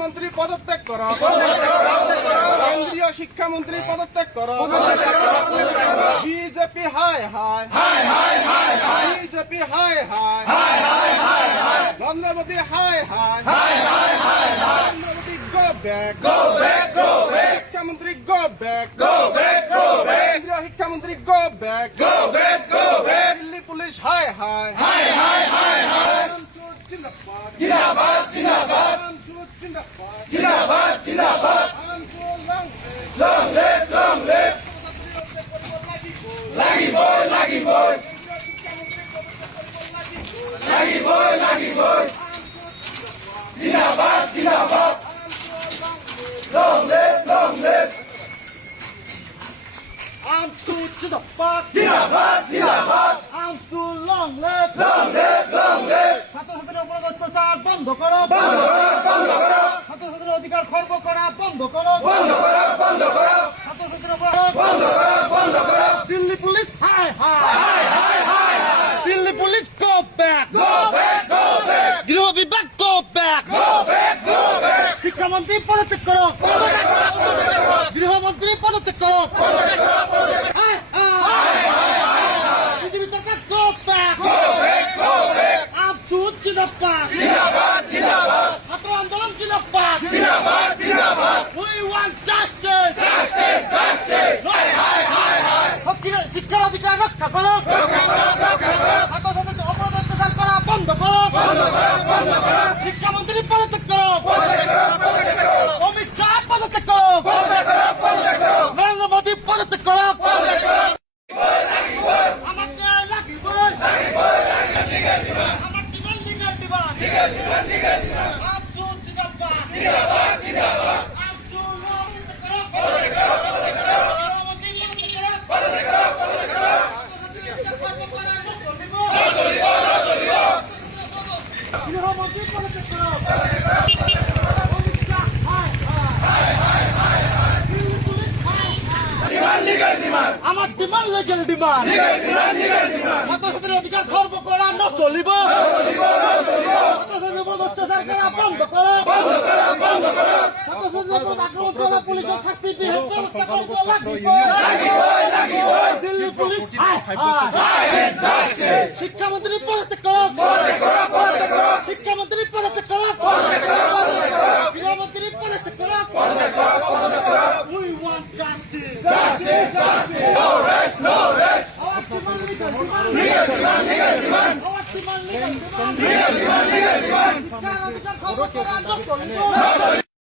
শিক্ষামন্ত্রী পদত্যাগ করো, কেন্দ্রীয় শিক্ষামন্ত্রী পদত্যাগ করো। বিজেপি হায় হায়, বিজেপি হায় হায়, নরেন্দ্র মোদী হায় হায়, নরেন্দ্র মোদী গো ব্যাক, শিক্ষামন্ত্রী গো ব্যাক, কেন্দ্রীয় শিক্ষামন্ত্রী গো ব্যাক, দিল্লি পুলিশ হায় হায়, জিন্দাবাদ জিন্দাবাদ, জিন্দাবাদ জিন্দাবাদ, লং লিভ লং লিভ, লাগিবই লাগিবই, লাগিবই লাগিবই, জিন্দাবাদ জিন্দাবাদ, long live long live, AMSU জিন্দাবাদ জিন্দাবাদ জিন্দাবাদ, AMSU long live long live long live, ছাত্রছাত্রীর উপর অত্যাচার বন্ধ করো, বন্ধ করো বন্ধ করো, ছাত্রছাত্রীর অধিকার খর্ব করা বন্ধ করো, বন্ধ করো বন্ধ করো, ছাত্রছাত্রীর উপর বন্ধ করো বন্ধ করো, দিল্লি পুলিশ হায় হায়, দিল্লি পুলিশ গো ব্যাক, গৃহ বিভাগ গো ব্যাক, শিক্ষামন্ত্রী পদত্যাগ করো, গৃহমন্ত্রী পদত্যাগ করো, বিজেপি সরকার গো ব্যাক, আমসু জিন্দাবাদ, ছাত্র আন্দোলন জিন্দাবাদ, we want justice, শিক্ষার অধিকার রক্ষা করো, ছাত্রছাত্রীদের অপরাধ অত্যাচার করা বন্ধ করো, শিক্ষামন্ত্রী পদত্যাগ করো, অমিত শাহ পদত্যাগ করো, নরেন্দ্র মোদী পদত্যাগ করো, আমার ন্যায় লাগিবই, আমার জীবন লিগাল দিবান, আমসু জিন্দাবাদ, আমসু গৃহমন্ত্রী পদত্যাগ করো, অমিত শাহ হায় হায়, দিল্লি পুলিশ হায় হায়, আমার ডিমান্ড লিগেল ডিমান্ড, ছাত্রছাত্রীর অধিকার খর্ব করা না চলিব, ছাত্রছাত্রীর উপর অত্যাচার করা বন্ধ করো, ছাত্রছাত্রীর উপর আক্রমণ করা পুলিশের শাস্তি বিহিত ব্যবস্থা করব লাগিব, দিল্লি পুলিশ হায় হায়, শিক্ষামন্ত্রী পদত্যাগ করো, শিক্ষামন্ত্রী পদত্যাগ করো, গৃহমন্ত্রী পদত্যাগ করো, we want justice, no rest, no rest, our demand legal demand, legal demand, our demand legal demand, legal demand, শিক্ষার অধিকার খর্ব করা না চলিব,